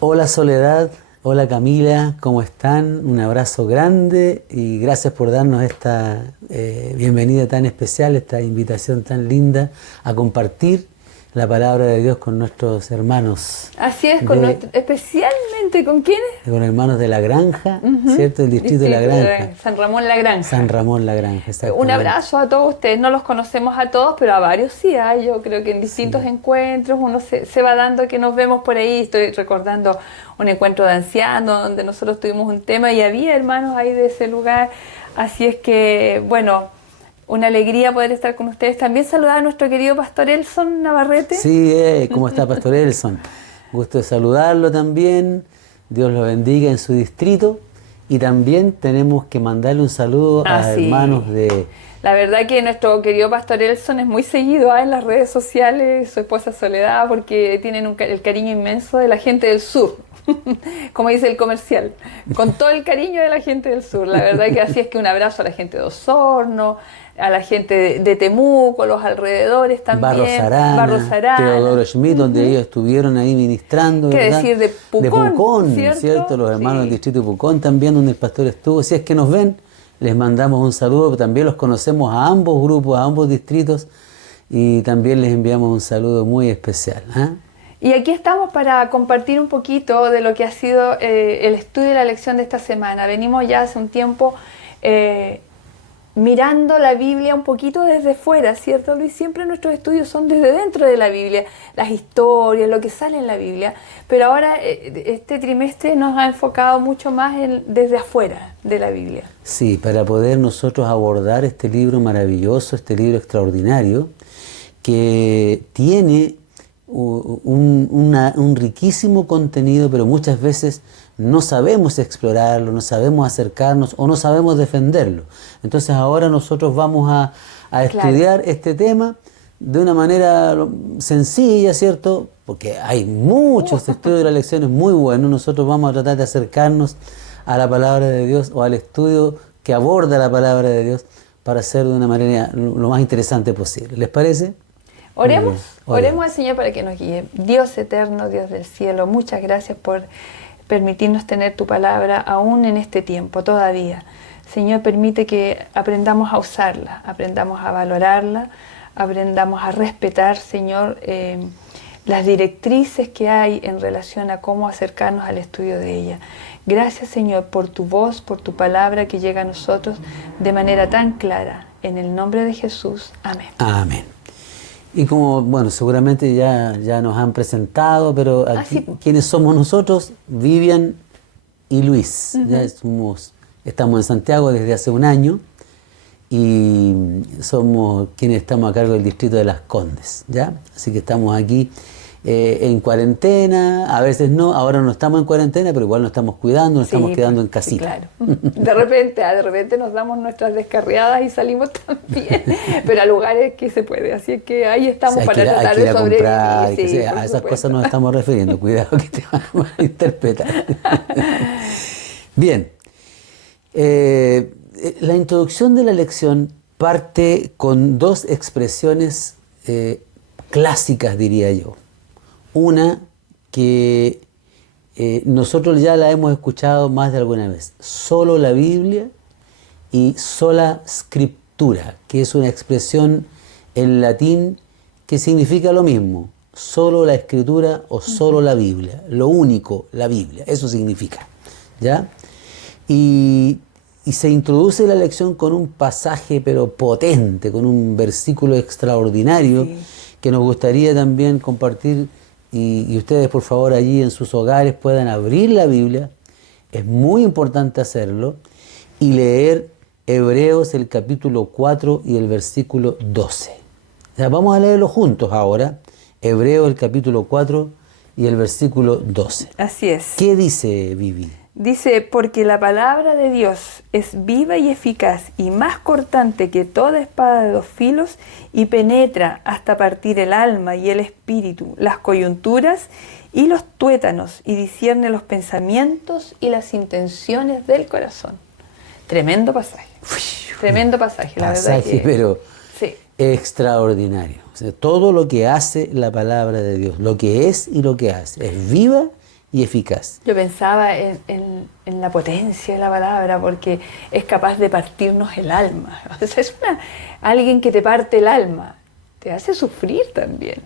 Hola Soledad, hola Camila, ¿cómo están? Un abrazo grande y gracias por darnos esta bienvenida tan especial, esta invitación tan linda a compartir la palabra de Dios con nuestros hermanos, Así es, especialmente con quiénes. con hermanos de La Granja, Ujú. ¿cierto? El distrito de La Distrito de Granja, San Ramón La San Granja. Ramón La Granja, Un exactamente. abrazo a todos ustedes. No los conocemos a todos, pero a varios sí. Yo creo que en distintos Sí, encuentros uno se va dando que nos vemos por ahí. Estoy recordando un encuentro de ancianos donde nosotros tuvimos un tema y había hermanos ahí de ese lugar. Así es que, bueno, una alegría poder estar con ustedes. También saludar a nuestro querido pastor Elson Navarrete. sí, ¿cómo está Pastor Elson? Gusto de saludarlo también. Dios lo bendiga en su distrito. Y también tenemos que mandarle un saludo a los Así. hermanos de... La verdad que nuestro querido pastor Elson es muy seguido en las redes sociales, su esposa Soledad, porque tienen el cariño inmenso de la gente del sur, como dice el comercial, con todo el cariño de la gente del sur. La verdad que así es que un abrazo a la gente de Osorno, a la gente de Temuco, los alrededores Barros también, Barros Arana, Arana. Teodoro Schmidt, donde Ujú. ellos estuvieron ahí ministrando, ¿Qué ¿verdad? decir de De Pucón, Pucón, ¿cierto? cierto? Los hermanos del Sí. distrito de Pucón también, donde el pastor estuvo. Si es que nos ven, les mandamos un saludo, pero también los conocemos a ambos grupos, a ambos distritos, y también les enviamos un saludo muy especial. ¿Ah? Y aquí estamos para compartir un poquito de lo que ha sido el estudio de la lección de esta semana. Venimos ya hace un tiempo eh, mirando la Biblia un poquito desde fuera, ¿cierto, Luis? Siempre nuestros estudios son desde dentro de la Biblia, las historias, lo que sale en la Biblia. Pero ahora este trimestre nos ha enfocado mucho más desde afuera de la Biblia. Sí, para poder nosotros abordar este libro maravilloso, este libro extraordinario, que tiene un riquísimo contenido, pero muchas veces no sabemos explorarlo, no sabemos acercarnos o no sabemos defenderlo. Entonces ahora nosotros vamos a Claro. estudiar este tema de una manera sencilla, ¿cierto? Porque hay muchos estudios de las lecciones muy buenos. Nosotros vamos a tratar de acercarnos a la palabra de Dios o al estudio que aborda la palabra de Dios para hacerlo de una manera lo más interesante posible. ¿Les parece? Muy Oremos, bien, oremos al oremos. Señor para que nos guíe. Dios eterno, Dios del cielo, muchas gracias por permitirnos tener tu palabra aún en este tiempo, todavía. Señor, permite que aprendamos a usarla, aprendamos a valorarla, aprendamos a respetar, Señor, las directrices que hay en relación a cómo acercarnos al estudio de ella. Gracias, Señor, por tu voz, por tu palabra que llega a nosotros de manera tan clara. En el nombre de Jesús. Amén. Amén. Y como, bueno, seguramente ya nos han presentado, pero Así aquí, pues. ¿quiénes somos nosotros? Vivian y Luis. Estamos en Santiago desde hace un año y somos quienes estamos a cargo del distrito de Las Condes, ¿ya? Así que estamos aquí en cuarentena, a veces no, ahora no estamos en cuarentena, pero igual nos estamos cuidando, nos estamos Sí, pues, quedando en sí, casita. claro. De repente nos damos nuestras descarriadas y salimos también, pero a lugares que se puede. Así es que ahí O sea, estamos para hay tratar que ir de a comprar, sobrevivir. Sí, por a esas cosas supuesto. nos estamos refiriendo, cuidado que te van a interpretar. Bien, la introducción de la lección parte con dos expresiones clásicas, diría yo. Una que nosotros ya la hemos escuchado más de alguna vez, solo la Biblia y sola scriptura, que es una expresión en latín que significa lo mismo, solo la escritura o solo la Biblia, lo único, la Biblia, eso significa, ¿ya? Y se introduce la lección con un pasaje pero potente, con un versículo extraordinario Sí. que nos gustaría también compartir y ustedes por favor allí en sus hogares puedan abrir la Biblia, es muy importante hacerlo, y leer Hebreos el capítulo 4 y el versículo 12. O sea, vamos a leerlo juntos ahora, Hebreos el capítulo 4 y el versículo 12. Así es. ¿Qué dice Vivi? Dice, porque la palabra de Dios es viva y eficaz y más cortante que toda espada de dos filos y penetra hasta partir el alma y el espíritu, las coyunturas y los tuétanos y discierne los pensamientos y las intenciones del corazón. Tremendo pasaje. Tremendo pasaje, la verdad Pasaje, que pero sí. extraordinario. O sea, todo lo que hace la palabra de Dios, lo que es y lo que hace, es viva y eficaz. Yo pensaba en la potencia de la palabra, porque es capaz de partirnos el alma. O sea, alguien que te parte el alma, te hace sufrir también,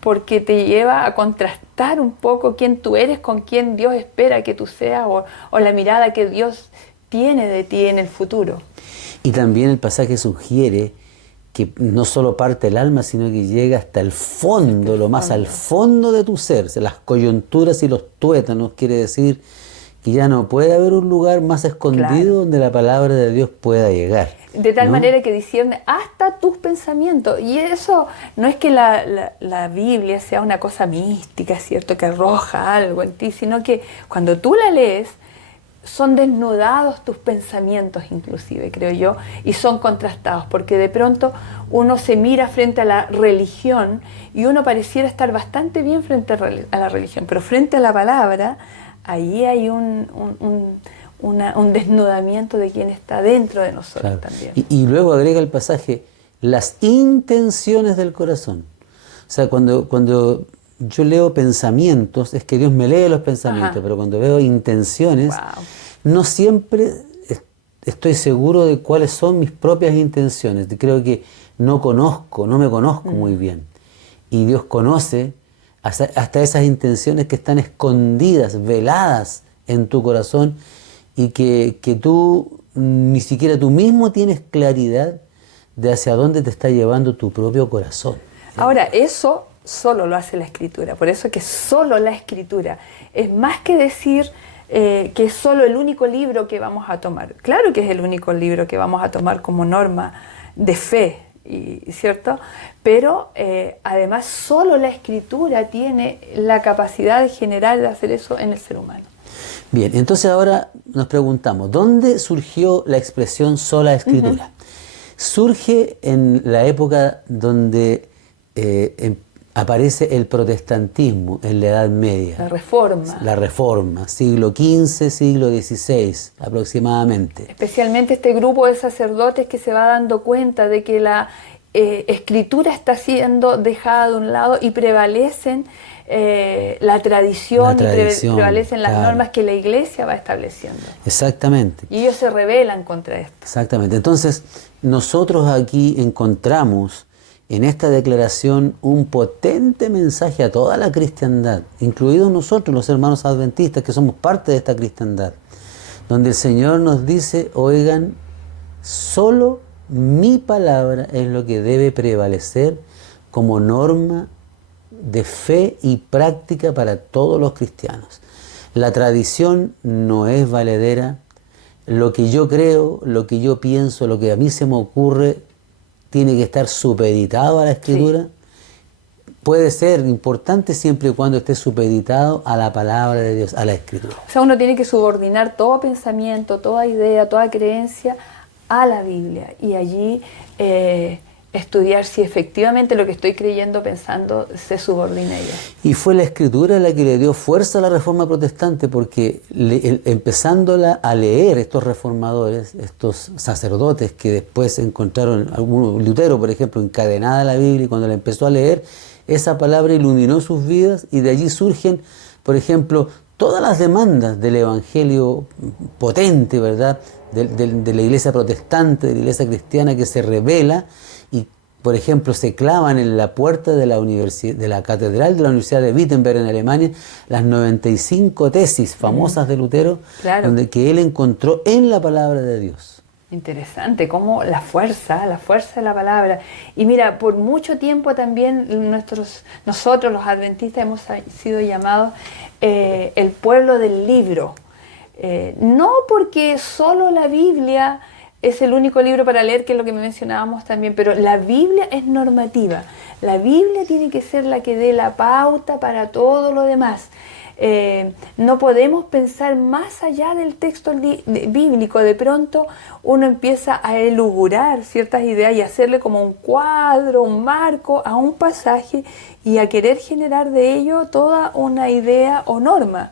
porque te lleva a contrastar un poco quién tú eres con quién Dios espera que tú seas, o la mirada que Dios tiene de ti en el futuro. Y también el pasaje sugiere que no solo parte el alma, sino que llega hasta el fondo, lo más al fondo de tu ser. O sea, las coyunturas y los tuétanos, quiere decir que ya no puede haber un lugar más escondido donde la palabra de Dios pueda llegar. De tal manera que discierne hasta tus pensamientos. Y eso no es que la Biblia sea una cosa mística, ¿cierto?, que arroja algo en ti, sino que cuando tú la lees, son desnudados tus pensamientos inclusive, creo yo, y son contrastados, porque de pronto uno se mira frente a la religión y uno pareciera estar bastante bien frente a la religión, pero frente a la palabra, ahí hay un desnudamiento de quien está dentro de nosotros también. Y luego agrega el pasaje, las intenciones del corazón. O sea, cuando yo leo pensamientos, es que Dios me lee los pensamientos, pero cuando veo intenciones, no siempre estoy seguro de cuáles son mis propias intenciones. Creo que no me conozco muy bien. Y Dios conoce hasta esas intenciones que están escondidas, veladas en tu corazón, y que tú ni siquiera tú mismo tienes claridad de hacia dónde te está llevando tu propio corazón. Ahora, eso solo lo hace la Escritura, por eso que solo la Escritura es más que decir que es solo el único libro que vamos a tomar. Claro que es el único libro que vamos a tomar como norma de fe, ¿cierto? Pero además solo la Escritura tiene la capacidad general de hacer eso en el ser humano. Bien, entonces ahora nos preguntamos, ¿dónde surgió la expresión sola Escritura? Surge en la época donde aparece el protestantismo en la Edad Media. La Reforma, siglo XV, siglo XVI aproximadamente. Especialmente este grupo de sacerdotes que se va dando cuenta de que la Escritura está siendo dejada de un lado y prevalecen la tradición y prevalecen las normas que la Iglesia va estableciendo. Exactamente. Y ellos se rebelan contra esto. Exactamente. Entonces, nosotros aquí encontramos en esta declaración un potente mensaje a toda la cristiandad, incluidos nosotros, los hermanos adventistas, que somos parte de esta cristiandad, donde el Señor nos dice, oigan, solo mi palabra es lo que debe prevalecer como norma de fe y práctica para todos los cristianos. La tradición no es valedera, lo que yo creo, lo que yo pienso, lo que a mí se me ocurre, tiene que estar supeditado a la Escritura. Sí. Puede ser importante siempre y cuando esté supeditado a la palabra de Dios, a la Escritura. O sea, uno tiene que subordinar todo pensamiento, toda idea, toda creencia a la Biblia y allí estudiar si efectivamente lo que estoy creyendo, pensando, se subordina a ella. Y fue la Escritura la que le dio fuerza a la Reforma Protestante, porque empezándola a leer estos reformadores, estos sacerdotes que después encontraron, Lutero por ejemplo, encadenada a la Biblia, y cuando la empezó a leer, esa palabra iluminó sus vidas y de allí surgen, por ejemplo, todas las demandas del Evangelio potente, ¿verdad?, de la Iglesia protestante, de la Iglesia cristiana que se revela y, por ejemplo, se clavan en la puerta de la catedral de la Universidad de Wittenberg en Alemania las 95 tesis famosas de Lutero, donde que él encontró en la palabra de Dios. Interesante, como la fuerza de la palabra. Y mira, por mucho tiempo también nosotros los adventistas hemos sido llamados el pueblo del libro. No porque solo la Biblia es el único libro para leer, que es lo que mencionábamos también, pero la Biblia es normativa. La Biblia tiene que ser la que dé la pauta para todo lo demás. No podemos pensar más allá del texto bíblico. De pronto uno empieza a elucubrar ciertas ideas y hacerle como un cuadro, un marco a un pasaje y a querer generar de ello toda una idea o norma.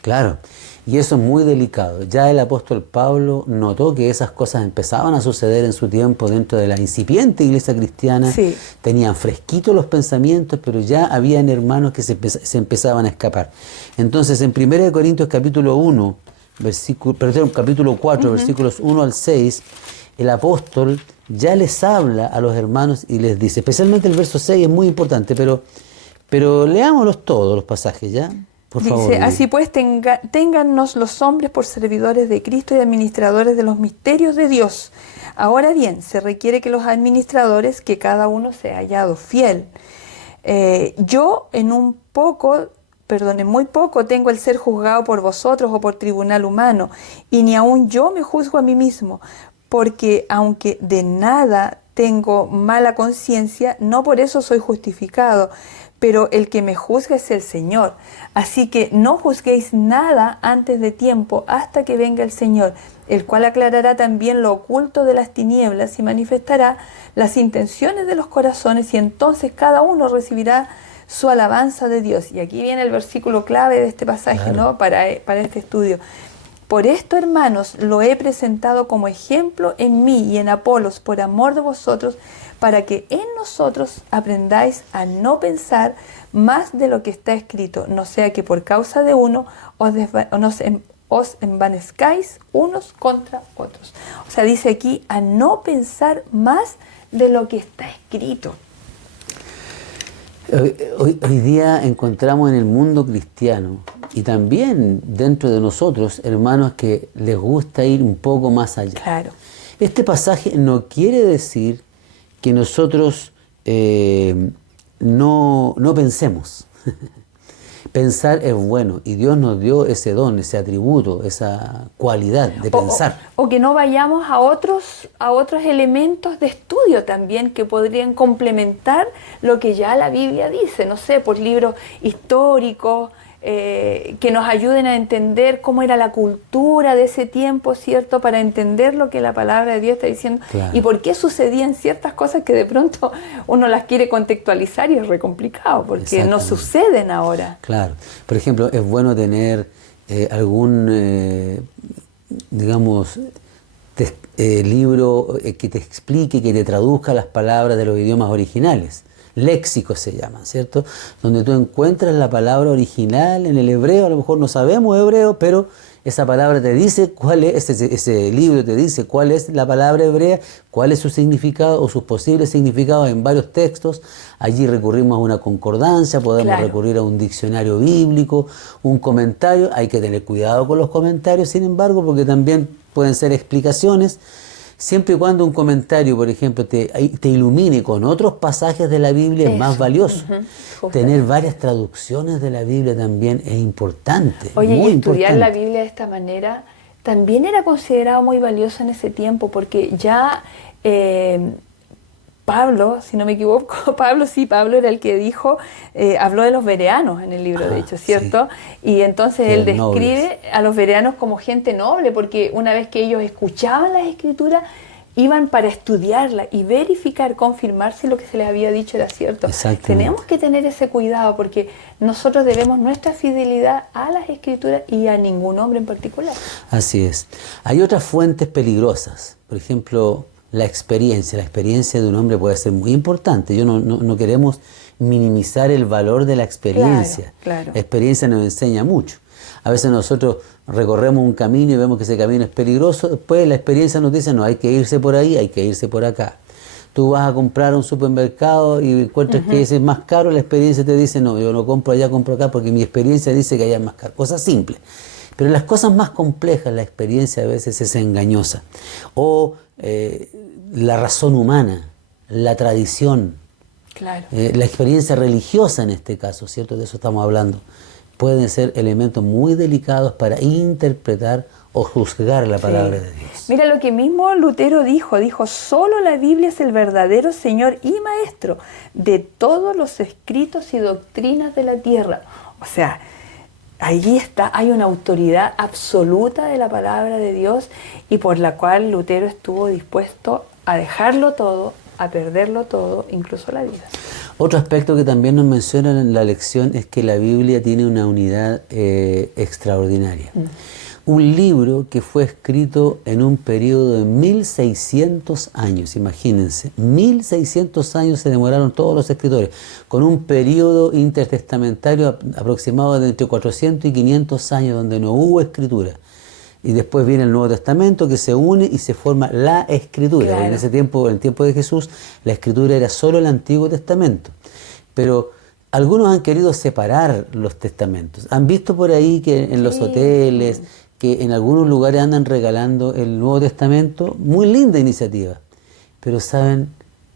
Claro. Y eso es muy delicado. Ya el apóstol Pablo notó que esas cosas empezaban a suceder en su tiempo dentro de la incipiente iglesia cristiana. Sí. Tenían fresquitos los pensamientos, pero ya habían hermanos que se empezaban a escapar. Entonces, en 1 Corintios capítulo 1, capítulo 4, versículos 1 al 6, el apóstol ya les habla a los hermanos y les dice, especialmente el verso 6 es muy importante, pero leámoslos todos los pasajes, ¿ya? Por favor. Dice, así pues, téngannos los hombres por servidores de Cristo y administradores de los misterios de Dios. Ahora bien, se requiere que los administradores, que cada uno sea hallado fiel. Yo en muy poco tengo el ser juzgado por vosotros o por tribunal humano, y ni aun yo me juzgo a mí mismo, porque aunque de nada tengo mala conciencia, no por eso soy justificado, pero el que me juzga es el Señor. Así que no juzguéis nada antes de tiempo hasta que venga el Señor, el cual aclarará también lo oculto de las tinieblas y manifestará las intenciones de los corazones, y entonces cada uno recibirá su alabanza de Dios. Y aquí viene el versículo clave de este pasaje, claro, ¿no? Para este estudio. Por esto, hermanos, lo he presentado como ejemplo en mí y en Apolos, por amor de vosotros, para que en nosotros aprendáis a no pensar más de lo que está escrito, no sea que por causa de uno os envanezcáis unos contra otros. O sea, dice aquí, a no pensar más de lo que está escrito. Hoy día encontramos en el mundo cristiano y también dentro de nosotros hermanos que les gusta ir un poco más allá. Claro. Este pasaje no quiere decir que nosotros no pensemos. Pensar es bueno y Dios nos dio ese don, ese atributo, esa cualidad de pensar. O que no vayamos a otros elementos de estudio también que podrían complementar lo que ya la Biblia dice, no sé, por libros históricos, que nos ayuden a entender cómo era la cultura de ese tiempo, ¿cierto? Para entender lo que la palabra de Dios está diciendo, claro, y por qué sucedían ciertas cosas que de pronto uno las quiere contextualizar y es re complicado porque no suceden ahora. Claro. Por ejemplo, es bueno tener algún, libro que te explique, que te traduzca las palabras de los idiomas originales. Léxicos se llaman, ¿cierto? Donde tú encuentras la palabra original en el hebreo, a lo mejor no sabemos hebreo, pero esa palabra te dice cuál es, ese libro te dice cuál es la palabra hebrea, cuál es su significado o sus posibles significados en varios textos. Allí recurrimos a una concordancia, podemos recurrir a un diccionario bíblico, un comentario. Hay que tener cuidado con los comentarios, sin embargo, porque también pueden ser explicaciones. Siempre y cuando un comentario, por ejemplo, te ilumine con otros pasajes de la Biblia, es más valioso. Tener varias traducciones de la Biblia también es importante. Oye, muy y estudiar importante. la Biblia de esta manera también era considerado muy valioso en ese tiempo, porque ya Pablo, si no me equivoco, Pablo era el que dijo, habló de los bereanos en el libro de Hechos, ¿cierto? Sí. Y entonces él describe a los bereanos como gente noble, porque una vez que ellos escuchaban las escrituras, iban para estudiarla y verificar, confirmar si lo que se les había dicho era cierto. Tenemos que tener ese cuidado porque nosotros debemos nuestra fidelidad a las escrituras y a ningún hombre en particular. Así es. Hay otras fuentes peligrosas, por ejemplo, la experiencia de un hombre puede ser muy importante. No queremos minimizar el valor de la experiencia. Claro. La experiencia nos enseña mucho. A veces nosotros recorremos un camino y vemos que ese camino es peligroso. Después la experiencia nos dice, no, hay que irse por ahí, hay que irse por acá. Tú vas a comprar a un supermercado y encuentras que ese es más caro, la experiencia te dice, no, yo no compro allá, compro acá, porque mi experiencia dice que allá es más caro. Cosas simples. Pero las cosas más complejas, la experiencia a veces es engañosa. O la razón humana, la tradición, la experiencia religiosa en este caso, ¿cierto? De eso estamos hablando. Pueden ser elementos muy delicados para interpretar o juzgar la palabra de Dios. Mira lo que mismo Lutero dijo, solo la Biblia es el verdadero Señor y Maestro de todos los escritos y doctrinas de la tierra. O sea, allí hay una autoridad absoluta de la palabra de Dios y por la cual Lutero estuvo dispuesto a dejarlo todo, a perderlo todo, incluso la vida. Otro aspecto que también nos menciona en la lección es que la Biblia tiene una unidad extraordinaria. Un libro que fue escrito en un periodo de 1600 años, imagínense, 1600 años se demoraron todos los escritores, con un periodo intertestamentario aproximado de entre 400 y 500 años donde no hubo escritura. Y después viene el Nuevo Testamento que se une y se forma la Escritura. Claro. En ese tiempo, en el tiempo de Jesús, la Escritura era solo el Antiguo Testamento. Pero algunos han querido separar los testamentos. Han visto por ahí que en los hoteles, que en algunos lugares andan regalando el Nuevo Testamento. Muy linda iniciativa. Pero saben,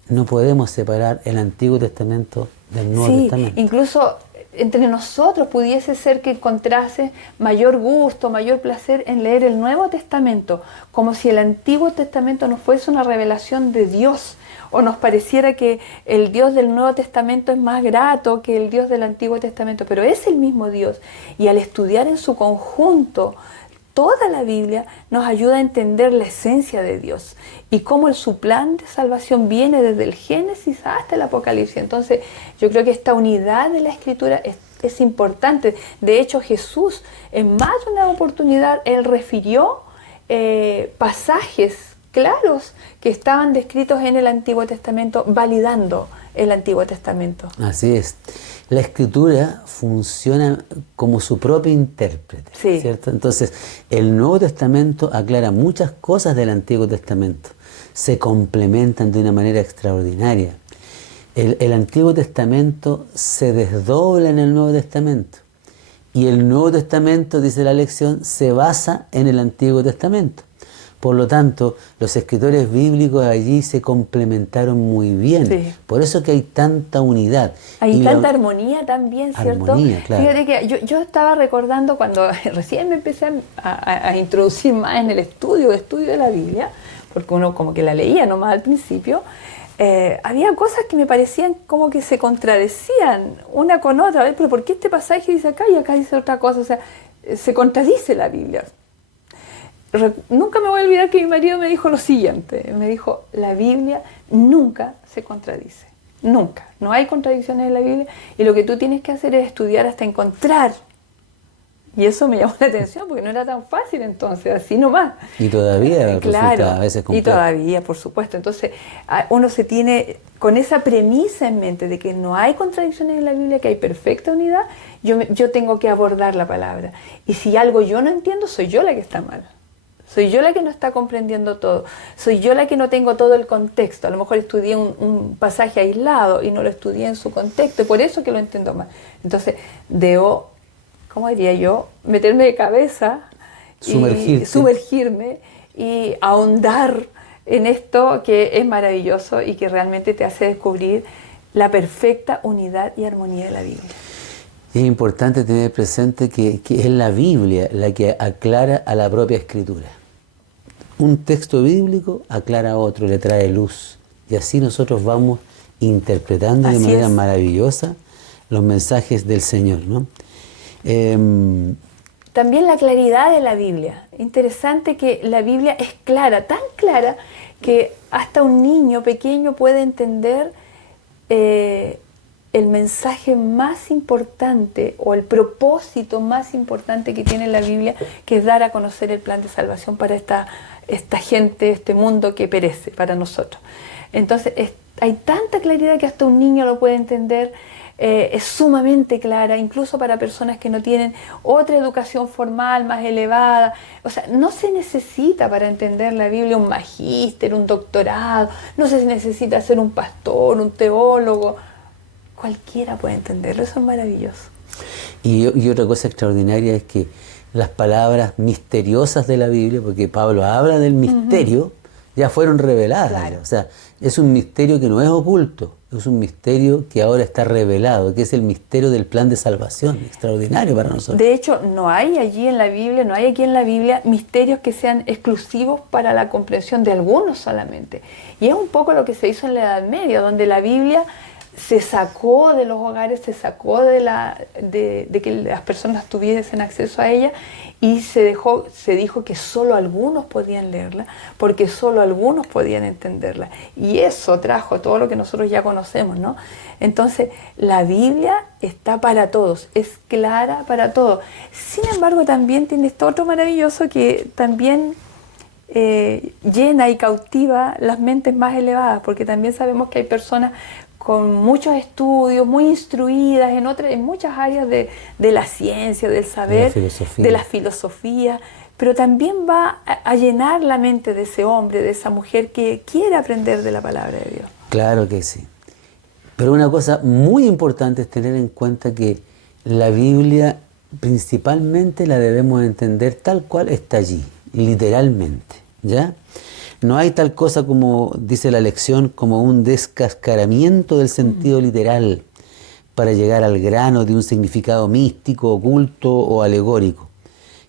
no podemos separar el Antiguo Testamento del Nuevo Testamento. Incluso entre nosotros pudiese ser que encontrase mayor gusto, mayor placer en leer el Nuevo Testamento, como si el Antiguo Testamento no fuese una revelación de Dios, o nos pareciera que el Dios del Nuevo Testamento es más grato que el Dios del Antiguo Testamento, pero es el mismo Dios, y al estudiar en su conjunto toda la Biblia nos ayuda a entender la esencia de Dios y cómo su plan de salvación viene desde el Génesis hasta el Apocalipsis. Entonces yo creo que esta unidad de la Escritura es importante. De hecho, Jesús en más de una oportunidad, Él refirió pasajes claros que estaban descritos en el Antiguo Testamento, validando el Antiguo Testamento. Así es. La Escritura funciona como su propio intérprete, ¿cierto? Entonces, el Nuevo Testamento aclara muchas cosas del Antiguo Testamento. Se complementan de una manera extraordinaria. El Antiguo Testamento se desdobla en el Nuevo Testamento. Y el Nuevo Testamento, dice la lección, se basa en el Antiguo Testamento. Por lo tanto, los escritores bíblicos allí se complementaron muy bien. Sí. Por eso que hay tanta unidad. Hay tanta armonía también, ¿cierto? Armonía, claro. Fíjate que yo estaba recordando cuando recién me empecé a introducir más en el estudio de la Biblia, porque uno como que la leía nomás al principio, había cosas que me parecían como que se contradecían una con otra. A ver, pero ¿por qué este pasaje dice acá y acá dice otra cosa? O sea, se contradice la Biblia. Nunca me voy a olvidar que mi marido me dijo lo siguiente, me dijo, la Biblia nunca se contradice, nunca, no hay contradicciones en la Biblia y lo que tú tienes que hacer es estudiar hasta encontrar. Y eso me llamó la atención porque no era tan fácil entonces, así nomás. Y todavía claro, a veces complejo. Y todavía, por supuesto. Entonces uno se tiene con esa premisa en mente de que no hay contradicciones en la Biblia, que hay perfecta unidad, yo tengo que abordar la palabra. Y si algo yo no entiendo, soy yo la que está mal. Soy yo la que no está comprendiendo todo. Soy yo la que no tengo todo el contexto. A lo mejor estudié un pasaje aislado y no lo estudié en su contexto, y por eso que lo entiendo mal. Entonces, debo, ¿cómo diría yo? Meterme de cabeza y sumergirme y ahondar en esto que es maravilloso y que realmente te hace descubrir la perfecta unidad y armonía de la Biblia. Es importante tener presente que es la Biblia la que aclara a la propia Escritura. Un texto bíblico aclara a otro, le trae luz. Y así nosotros vamos interpretando de manera maravillosa los mensajes del Señor, ¿no? También la claridad de la Biblia. Interesante que la Biblia es clara, tan clara que hasta un niño pequeño puede entender el mensaje más importante o el propósito más importante que tiene la Biblia, que es dar a conocer el plan de salvación para esta gente, este mundo que perece, para nosotros. Entonces hay tanta claridad que hasta un niño lo puede entender. Es sumamente clara, incluso para personas que no tienen otra educación formal más elevada. O sea, no se necesita para entender la Biblia un magíster, un doctorado, no se necesita ser un pastor, un teólogo. Cualquiera puede entenderlo, eso es maravilloso. Y otra cosa extraordinaria es que las palabras misteriosas de la Biblia, porque Pablo habla del misterio, ya fueron reveladas. Claro. O sea, es un misterio que no es oculto, es un misterio que ahora está revelado, que es el misterio del plan de salvación, extraordinario para nosotros. De hecho, no hay aquí en la Biblia misterios que sean exclusivos para la comprensión de algunos solamente. Y es un poco lo que se hizo en la Edad Media, donde la Biblia se sacó de los hogares, se sacó de que las personas tuviesen acceso a ella, y se dijo que solo algunos podían leerla, porque solo algunos podían entenderla. Y eso trajo todo lo que nosotros ya conocemos, ¿no? Entonces, la Biblia está para todos, es clara para todos. Sin embargo, también tiene esto otro maravilloso que también llena y cautiva las mentes más elevadas, porque también sabemos que hay personas con muchos estudios, muy instruidas en muchas áreas de la ciencia, del saber, de la filosofía, pero también va a llenar la mente de ese hombre, de esa mujer que quiere aprender de la palabra de Dios. Claro que sí. Pero una cosa muy importante es tener en cuenta que la Biblia principalmente la debemos entender tal cual está allí, literalmente, ¿ya? No hay tal cosa como, dice la lección, como un descascaramiento del sentido literal para llegar al grano de un significado místico, oculto o alegórico,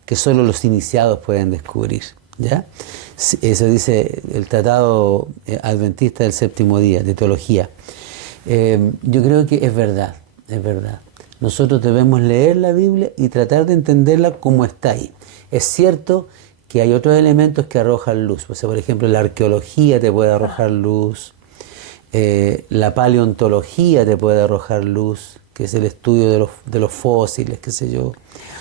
que solo los iniciados pueden descubrir, ¿ya? Eso dice el Tratado Adventista del Séptimo Día, de Teología. Yo creo que es verdad, es verdad. Nosotros debemos leer la Biblia y tratar de entenderla como está ahí. Es cierto que hay otros elementos que arrojan luz. O sea, por ejemplo, la arqueología te puede arrojar luz, la paleontología te puede arrojar luz, que es el estudio de los fósiles, qué sé yo.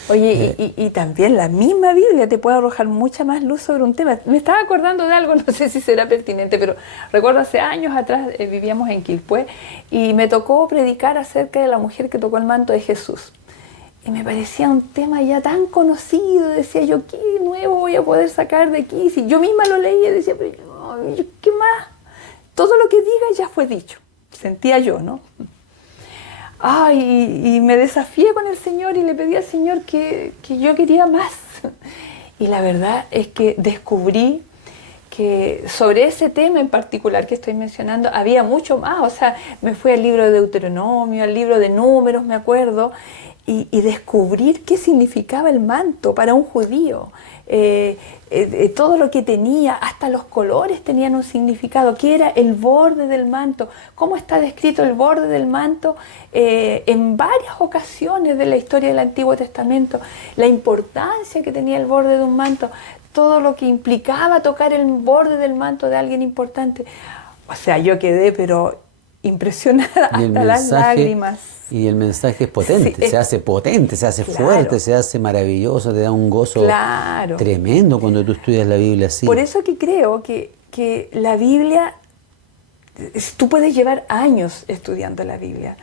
Oye, y también la misma Biblia te puede arrojar mucha más luz sobre un tema. Me estaba acordando de algo, no sé si será pertinente, pero recuerdo hace años atrás, vivíamos en Quilpué, y me tocó predicar acerca de la mujer que tocó el manto de Jesús. Y me parecía un tema ya tan conocido, decía yo, ¿qué nuevo voy a poder sacar de aquí? Si yo misma lo leía y decía, pero ¿qué más? Todo lo que diga ya fue dicho, sentía yo, ¿no? Y me desafié con el Señor y le pedí al Señor que yo quería más. Y la verdad es que descubrí que sobre ese tema en particular que estoy mencionando había mucho más. O sea, me fui al libro de Deuteronomio, al libro de Números, me acuerdo, y descubrir qué significaba el manto para un judío. Todo lo que tenía, hasta los colores tenían un significado. ¿Qué era el borde del manto? ¿Cómo está descrito el borde del manto en varias ocasiones de la historia del Antiguo Testamento? La importancia que tenía el borde de un manto, todo lo que implicaba tocar el borde del manto de alguien importante. O sea, yo quedé pero impresionada hasta las lágrimas. Y el mensaje es potente, sí, se hace potente, se hace fuerte, se hace maravilloso, te da un gozo tremendo cuando tú estudias la Biblia así. Por eso que creo que la Biblia, tú puedes llevar años estudiando la Biblia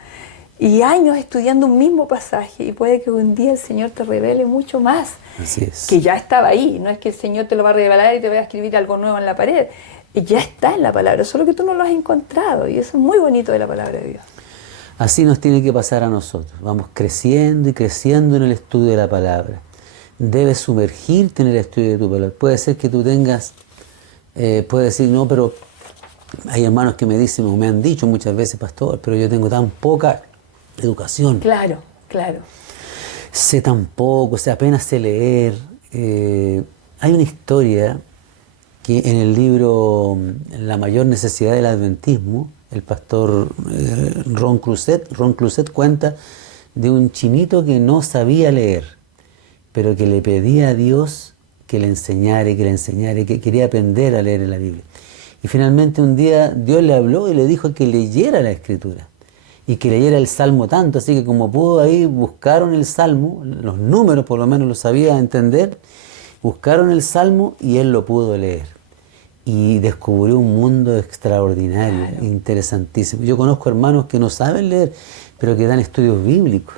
y años estudiando un mismo pasaje, y puede que un día el Señor te revele mucho más. Así es. Que ya estaba ahí, no es que el Señor te lo va a revelar y te va a escribir algo nuevo en la pared. Ya está en la palabra, solo que tú no lo has encontrado, y eso es muy bonito de la palabra de Dios. Así nos tiene que pasar a nosotros. Vamos creciendo y creciendo en el estudio de la palabra. Debes sumergirte en el estudio de tu palabra. Puede ser que tú tengas, puedes decir, no, pero hay hermanos que me dicen, o me han dicho muchas veces, pastor, pero yo tengo tan poca educación. Claro, claro. Sé tan poco, apenas sé leer. Hay una historia que en el libro La mayor necesidad del adventismo, el pastor Ron Cruzet cuenta de un chinito que no sabía leer, pero que le pedía a Dios que le enseñara, que quería aprender a leer en la Biblia. Y finalmente un día Dios le habló y le dijo que leyera la Escritura y que leyera el Salmo tanto, así que como pudo ahí, buscaron el Salmo, los números por lo menos los sabía entender, buscaron el Salmo y él lo pudo leer. Y descubrió un mundo extraordinario, interesantísimo. Yo conozco hermanos que no saben leer, pero que dan estudios bíblicos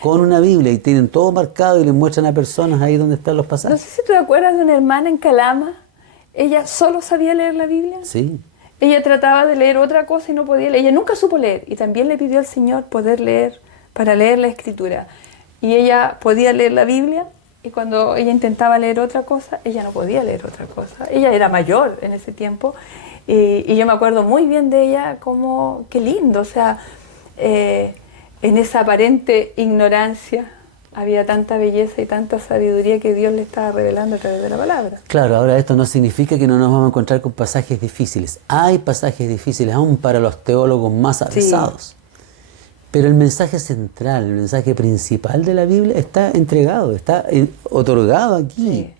con una Biblia y tienen todo marcado y les muestran a personas ahí donde están los pasajes. No sé si te acuerdas de una hermana en Calama, ella solo sabía leer la Biblia. Sí. Ella trataba de leer otra cosa y no podía leer. Ella nunca supo leer y también le pidió al Señor poder leer, para leer la Escritura. Y ella podía leer la Biblia. Y cuando ella intentaba leer otra cosa, ella no podía leer otra cosa. Ella era mayor en ese tiempo. Y yo me acuerdo muy bien de ella, como, qué lindo. O sea, en esa aparente ignorancia había tanta belleza y tanta sabiduría que Dios le estaba revelando a través de la palabra. Claro, ahora esto no significa que no nos vamos a encontrar con pasajes difíciles. Hay pasajes difíciles, aún para los teólogos más avesados. Pero el mensaje central, el mensaje principal de la Biblia está entregado, está otorgado aquí. Sí.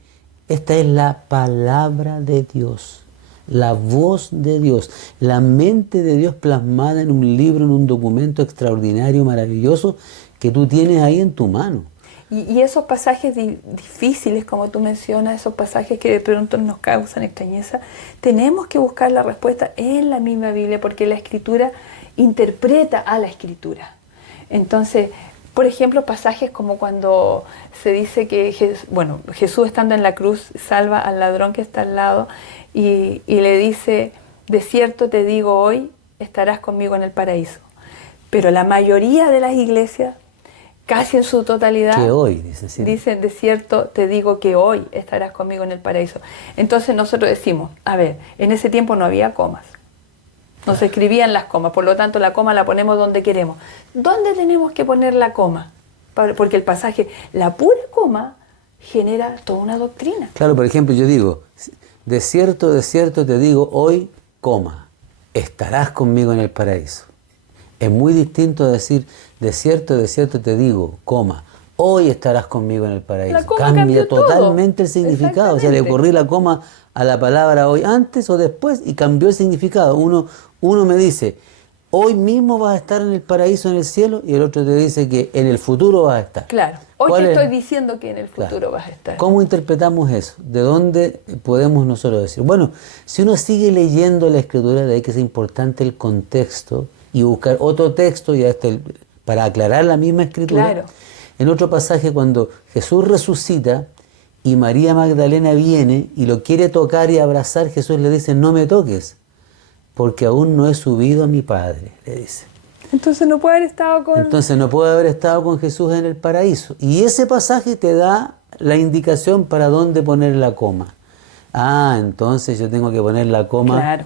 Esta es la palabra de Dios, la voz de Dios, la mente de Dios plasmada en un libro, en un documento extraordinario, maravilloso, que tú tienes ahí en tu mano. Y esos pasajes difíciles, como tú mencionas, esos pasajes que de pronto nos causan extrañeza, tenemos que buscar la respuesta en la misma Biblia, porque la Escritura interpreta a la Escritura. Entonces, por ejemplo, pasajes como cuando se dice que Jesús estando en la cruz salva al ladrón que está al lado y le dice, de cierto te digo hoy, estarás conmigo en el paraíso. Pero la mayoría de las iglesias, casi en su totalidad, Que hoy, dice, sí. dicen, de cierto te digo que hoy estarás conmigo en el paraíso. Entonces nosotros decimos, a ver, en ese tiempo no había comas, no se escribían las comas, por lo tanto la coma la ponemos donde queremos. ¿Dónde tenemos que poner la coma? Porque el pasaje, la pura coma, genera toda una doctrina. Claro, por ejemplo, yo digo, de cierto te digo hoy, coma, estarás conmigo en el paraíso. Es muy distinto a decir, de cierto te digo, coma, hoy estarás conmigo en el paraíso. La coma Cambia cambió totalmente todo. el significado. O sea, le corrí la coma a la palabra hoy antes o después y cambió el significado. Uno me dice, hoy mismo vas a estar en el paraíso, en el cielo, y el otro te dice que en el futuro vas a estar. Claro, hoy ¿Cuál te es? estoy diciendo que en el futuro Claro. vas a estar. ¿Cómo interpretamos eso? ¿De dónde podemos nosotros decir? Bueno, si uno sigue leyendo la Escritura, de ahí que es importante el contexto y buscar otro texto para aclarar la misma Escritura. Claro. En otro pasaje, cuando Jesús resucita y María Magdalena viene y lo quiere tocar y abrazar, Jesús le dice, no me toques, porque aún no he subido a mi Padre, le dice. Entonces no puede haber estado con... Entonces no puede haber estado con Jesús en el paraíso. Y ese pasaje te da la indicación para dónde poner la coma. Ah, entonces yo tengo que poner la coma Claro.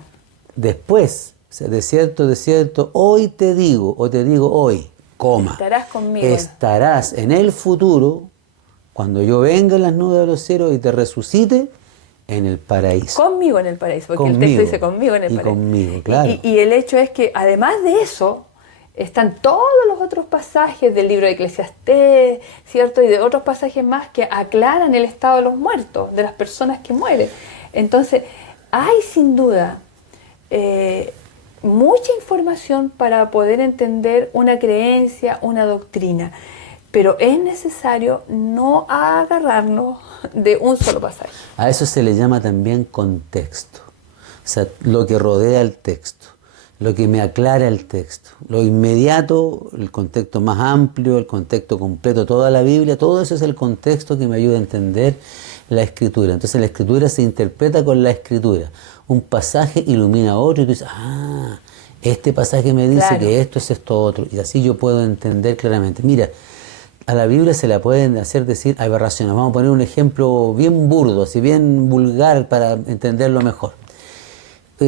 después. O sea, de cierto, hoy te digo, o te digo hoy, coma. Estarás conmigo. Estarás en el futuro, cuando yo venga en las nubes de los cielos y te resucite, en el paraíso. Conmigo en el paraíso, porque el Conmigo. texto dice conmigo en el Y paraíso. conmigo, claro. Y el hecho es que además de eso, están todos los otros pasajes del libro de Eclesiastés, ¿cierto? Y de otros pasajes más que aclaran el estado de los muertos, de las personas que mueren. Entonces, hay sin duda mucha información para poder entender una creencia, una doctrina. Pero es necesario no agarrarnos de un solo pasaje. A eso se le llama también contexto. O sea, lo que rodea el texto, lo que me aclara el texto, lo inmediato, el contexto más amplio, el contexto completo, toda la Biblia, todo eso es el contexto que me ayuda a entender la Escritura. Entonces la Escritura se interpreta con la Escritura. Un pasaje ilumina a otro y tú dices, ah, este pasaje me dice Claro. que esto es esto otro. Y así yo puedo entender claramente. Mira, a la Biblia se la pueden hacer decir aberraciones. Vamos a poner un ejemplo bien burdo, así bien vulgar para entenderlo mejor.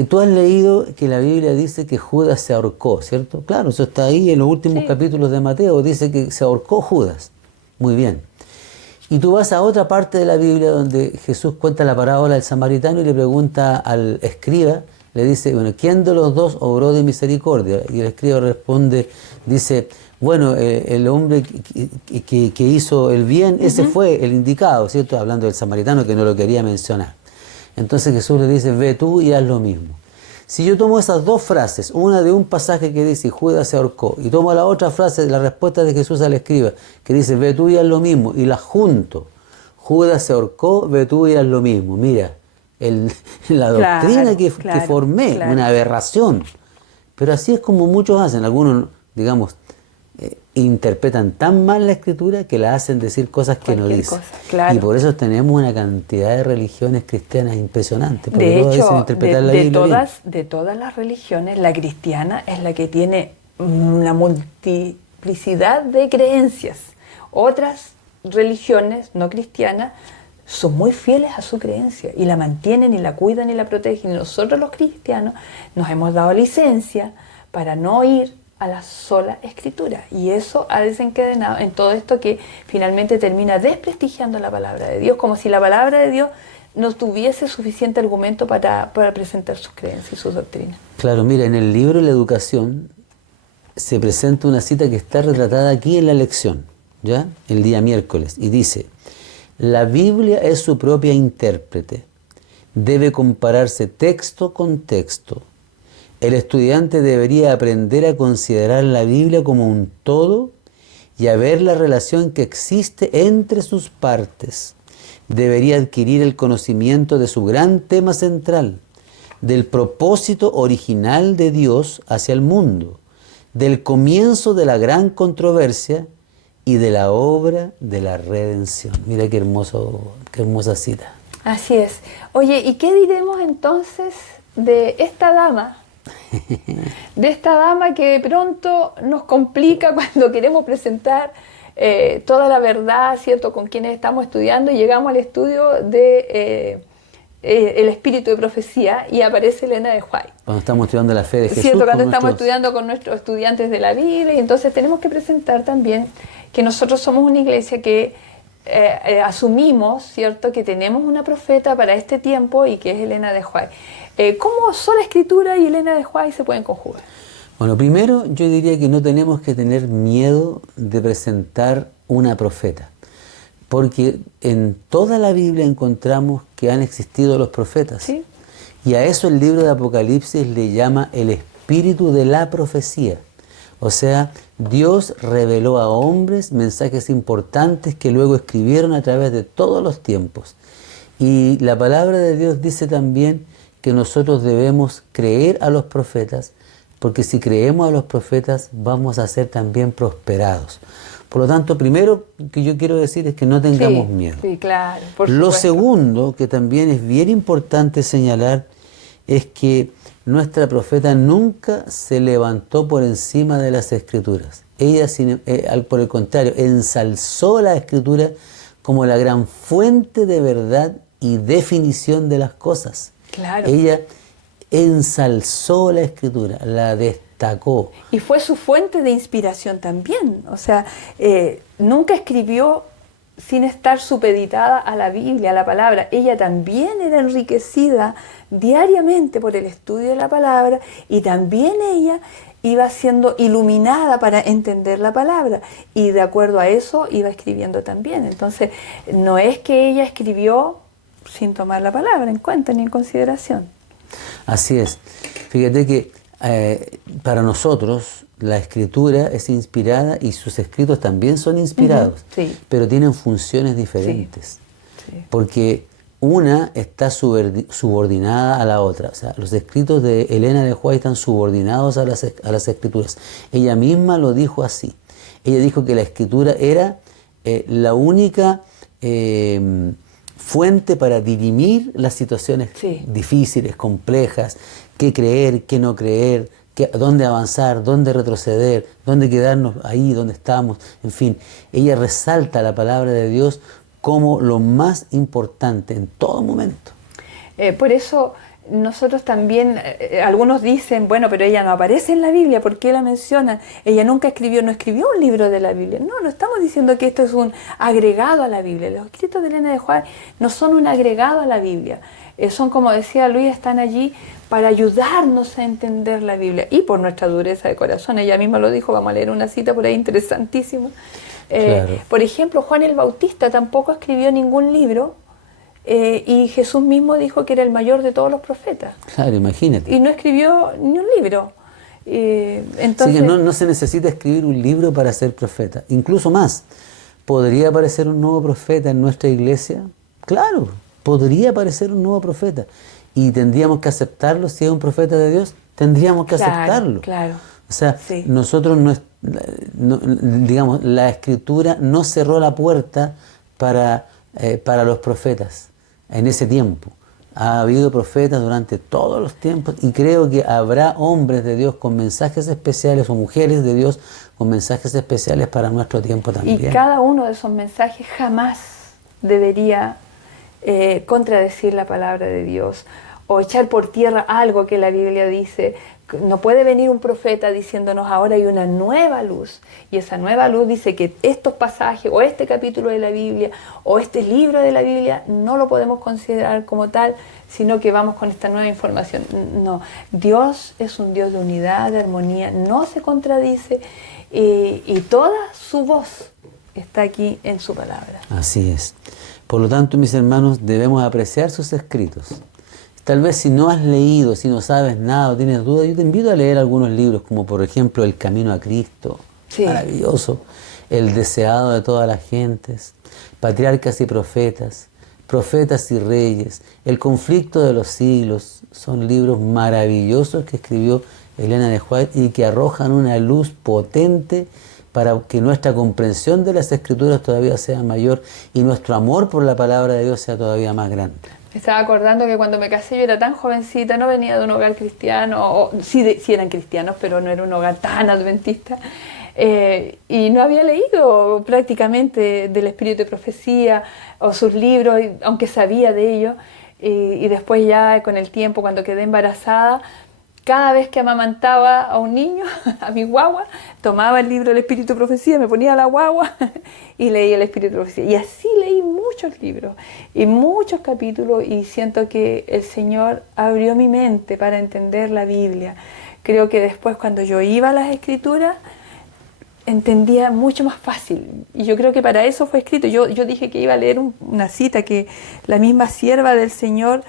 Tú has leído que la Biblia dice que Judas se ahorcó, ¿cierto? Claro, eso está ahí en los últimos Sí. capítulos de Mateo, dice que se ahorcó Judas. Muy bien. Y tú vas a otra parte de la Biblia donde Jesús cuenta la parábola del samaritano y le pregunta al escriba, le dice, bueno, ¿quién de los dos obró de misericordia? Y el escriba responde, dice, bueno, el hombre que hizo el bien, ese fue el indicado, ¿cierto? Hablando del samaritano que no lo quería mencionar. Entonces Jesús le dice, ve tú y haz lo mismo. Si yo tomo esas dos frases, una de un pasaje que dice Judas se ahorcó, y tomo la otra frase de la respuesta de Jesús al escriba, que dice, ve tú y haz lo mismo, y las junto, Judas se ahorcó, ve tú y haz lo mismo. Mira, la doctrina que formé, claro. una aberración. Pero así es como muchos hacen, algunos, digamos, interpretan tan mal la Escritura que la hacen decir cosas que no Cualquier dicen. cosa, claro. Y por eso tenemos una cantidad de religiones cristianas impresionantes. Porque De todas dicen hecho, interpretar la Biblia bien. de todas las religiones, la cristiana es la que tiene una multiplicidad de creencias. Otras religiones no cristianas son muy fieles a su creencia y la mantienen y la cuidan y la protegen. Y nosotros los cristianos nos hemos dado licencia para no ir a la sola Escritura. Y eso ha desencadenado en todo esto que finalmente termina desprestigiando la palabra de Dios, como si la palabra de Dios no tuviese suficiente argumento para presentar sus creencias y sus doctrinas. Claro, mira, en el libro La Educación se presenta una cita que está retratada aquí en la lección, ¿ya? El día miércoles, y dice: la Biblia es su propia intérprete, debe compararse texto con texto. El estudiante debería aprender a considerar la Biblia como un todo y a ver la relación que existe entre sus partes. Debería adquirir el conocimiento de su gran tema central, del propósito original de Dios hacia el mundo, del comienzo de la gran controversia y de la obra de la redención. Mira qué hermosa cita. Así es. Oye, ¿y qué diremos entonces de esta dama? De esta dama que de pronto nos complica cuando queremos presentar toda la verdad, ¿cierto?, con quienes estamos estudiando, y llegamos al estudio de el espíritu de profecía y aparece Elena de White. Cuando estamos estudiando la fe de Jesús. Cierto, cuando estamos estudiando con nuestros estudiantes de la Biblia, y entonces tenemos que presentar también que nosotros somos una iglesia que asumimos, ¿cierto?, que tenemos una profeta para este tiempo y que es Elena de White. ¿Cómo sola Escritura y Elena de White se pueden conjugar? Bueno, primero yo diría que no tenemos que tener miedo de presentar una profeta, porque en toda la Biblia encontramos que han existido los profetas. ¿Sí? Y a eso el libro de Apocalipsis le llama el espíritu de la profecía. O sea, Dios reveló a hombres mensajes importantes que luego escribieron a través de todos los tiempos. Y la palabra de Dios dice también que nosotros debemos creer a los profetas, porque si creemos a los profetas vamos a ser también prosperados. Por lo tanto, primero que yo quiero decir es que no tengamos miedo. Sí, claro, por Lo supuesto. segundo, que también es bien importante señalar, es que nuestra profeta nunca se levantó por encima de las Escrituras. Ella, por el contrario, ensalzó la Escritura como la gran fuente de verdad y definición de las cosas. Claro. Ella ensalzó la Escritura, la destacó. Y fue su fuente de inspiración también. O sea, nunca escribió sin estar supeditada a la Biblia, a la palabra. Ella también era enriquecida diariamente por el estudio de la palabra, y también ella iba siendo iluminada para entender la palabra, y de acuerdo a eso iba escribiendo también. Entonces, no es que ella escribió sin tomar la palabra en cuenta ni en consideración. Así es. Fíjate que para nosotros la Escritura es inspirada y sus escritos también son inspirados, Sí. pero tienen funciones diferentes, Sí. porque una está subordinada a la otra. O sea, los escritos de Elena de White están subordinados a las Escrituras. Ella misma lo dijo así. Ella dijo que la Escritura era la única fuente para dirimir las situaciones difíciles, complejas, qué creer, qué no creer, dónde avanzar, dónde retroceder, dónde quedarnos ahí donde estamos. En fin, ella resalta la palabra de Dios como lo más importante en todo momento. Por eso nosotros también, algunos dicen, bueno, pero ella no aparece en la Biblia, ¿por qué la mencionan? Ella nunca no escribió un libro de la Biblia. No estamos diciendo que esto es un agregado a la Biblia. Los escritos de Elena de White no son un agregado a la Biblia. Son, como decía Luis, están allí para ayudarnos a entender la Biblia, y por nuestra dureza de corazón. Ella misma lo dijo, vamos a leer una cita por ahí interesantísima. Claro. Por ejemplo, Juan el Bautista tampoco escribió ningún libro, y Jesús mismo dijo que era el mayor de todos los profetas. Claro, imagínate. Y no escribió ni un libro. Entonces, Así que no se necesita escribir un libro para ser profeta. Incluso más, ¿podría aparecer un nuevo profeta en nuestra iglesia? Claro, podría aparecer un nuevo profeta. Y tendríamos que aceptarlo. Si es un profeta de Dios, tendríamos que aceptarlo. Claro. O sea, Sí. nosotros, digamos, la Escritura no cerró la puerta para los profetas en ese tiempo. Ha habido profetas durante todos los tiempos, y creo que habrá hombres de Dios con mensajes especiales, o mujeres de Dios con mensajes especiales para nuestro tiempo también. Y cada uno de esos mensajes jamás debería contradecir la palabra de Dios o echar por tierra algo que la Biblia dice. No puede venir un profeta diciéndonos ahora hay una nueva luz, y esa nueva luz dice que estos pasajes o este capítulo de la Biblia o este libro de la Biblia no lo podemos considerar como tal, sino que vamos con esta nueva información. No, Dios es un Dios de unidad, de armonía, no se contradice, y toda su voz está aquí en su palabra. Así es. Por lo tanto, mis hermanos, debemos apreciar sus escritos. Tal vez si no has leído, si no sabes nada o tienes dudas, yo te invito a leer algunos libros, como por ejemplo El Camino a Cristo, sí, maravilloso, El Deseado de todas las gentes, Patriarcas y Profetas, Profetas y Reyes, El Conflicto de los Siglos. Son libros maravillosos que escribió Elena de White y que arrojan una luz potente para que nuestra comprensión de las Escrituras todavía sea mayor y nuestro amor por la palabra de Dios sea todavía más grande. Me estaba acordando que cuando me casé yo era tan jovencita, no venía de un hogar cristiano, o sí eran cristianos, pero no era un hogar tan adventista, y no había leído prácticamente del Espíritu de Profecía o sus libros, aunque sabía de ellos, y después ya con el tiempo, cuando quedé embarazada, cada vez que amamantaba a un niño, a mi guagua, tomaba el libro del Espíritu de Profecía, me ponía a la guagua y leía el Espíritu de Profecía. Y así leí muchos libros y muchos capítulos, y siento que el Señor abrió mi mente para entender la Biblia. Creo que después, cuando yo iba a las Escrituras, entendía mucho más fácil. Y yo creo que para eso fue escrito. Yo dije que iba a leer una cita que la misma sierva del Señor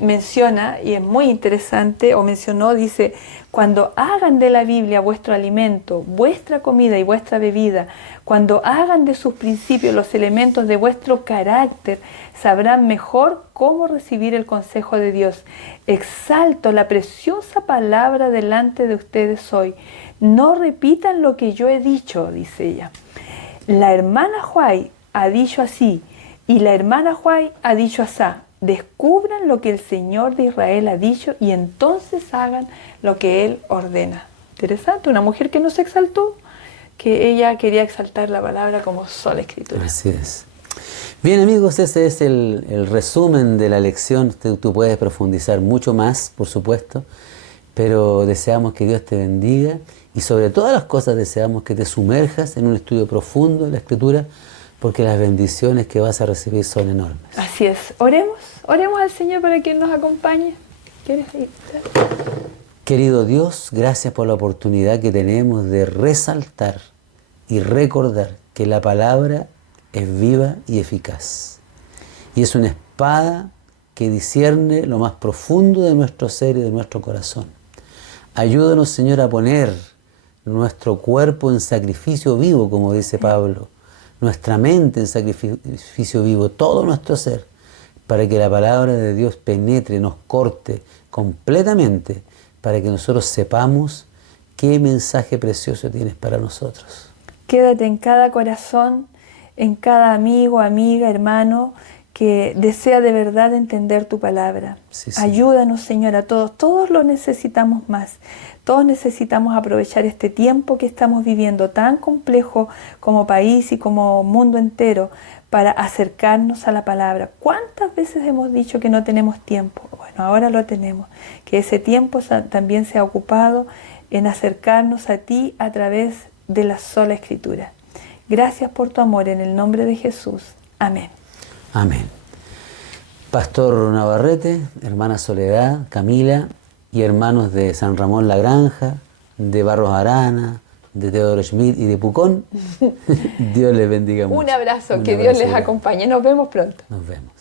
menciona, y es muy interesante, o mencionó, dice: cuando hagan de la Biblia vuestro alimento, vuestra comida y vuestra bebida, cuando hagan de sus principios los elementos de vuestro carácter, sabrán mejor cómo recibir el consejo de Dios. Exalto la preciosa palabra delante de ustedes hoy. No repitan lo que yo he dicho, dice ella. La hermana White ha dicho así, y la hermana White ha dicho asá. Descubran lo que el Señor de Israel ha dicho y entonces hagan lo que Él ordena. Interesante, una mujer que no se exaltó, que ella quería exaltar la palabra como sola escritura. Así es. Bien, amigos, ese es el resumen de la lección. Tú puedes profundizar mucho más, por supuesto, pero deseamos que Dios te bendiga y sobre todas las cosas deseamos que te sumerjas en un estudio profundo de la Escritura, porque las bendiciones que vas a recibir son enormes. Así es. Oremos al Señor para que nos acompañe. ¿Quieres ir? Querido Dios, gracias por la oportunidad que tenemos de resaltar y recordar que la palabra es viva y eficaz. Y es una espada que discierne lo más profundo de nuestro ser y de nuestro corazón. Ayúdanos, Señor, a poner nuestro cuerpo en sacrificio vivo, como dice Pablo, nuestra mente en sacrificio vivo, todo nuestro ser, para que la palabra de Dios penetre, nos corte completamente, para que nosotros sepamos qué mensaje precioso tienes para nosotros. Quédate en cada corazón, en cada amigo, amiga, hermano que desea de verdad entender tu palabra. Sí, sí. Ayúdanos, Señor, a todos lo necesitamos más. Todos necesitamos aprovechar este tiempo que estamos viviendo tan complejo como país y como mundo entero para acercarnos a la palabra. ¿Cuántas veces hemos dicho que no tenemos tiempo? Bueno, ahora lo tenemos. Que ese tiempo también sea ocupado en acercarnos a ti a través de la sola Escritura. Gracias por tu amor, en el nombre de Jesús. Amén. Amén. Pastor Navarrete, hermana Soledad, Camila y hermanos de San Ramón La Granja, de Barros Arana, de Teodoro Schmidt y de Pucón, Dios les bendiga mucho. Un abrazo, que Dios les acompañe. Nos vemos pronto. Nos vemos.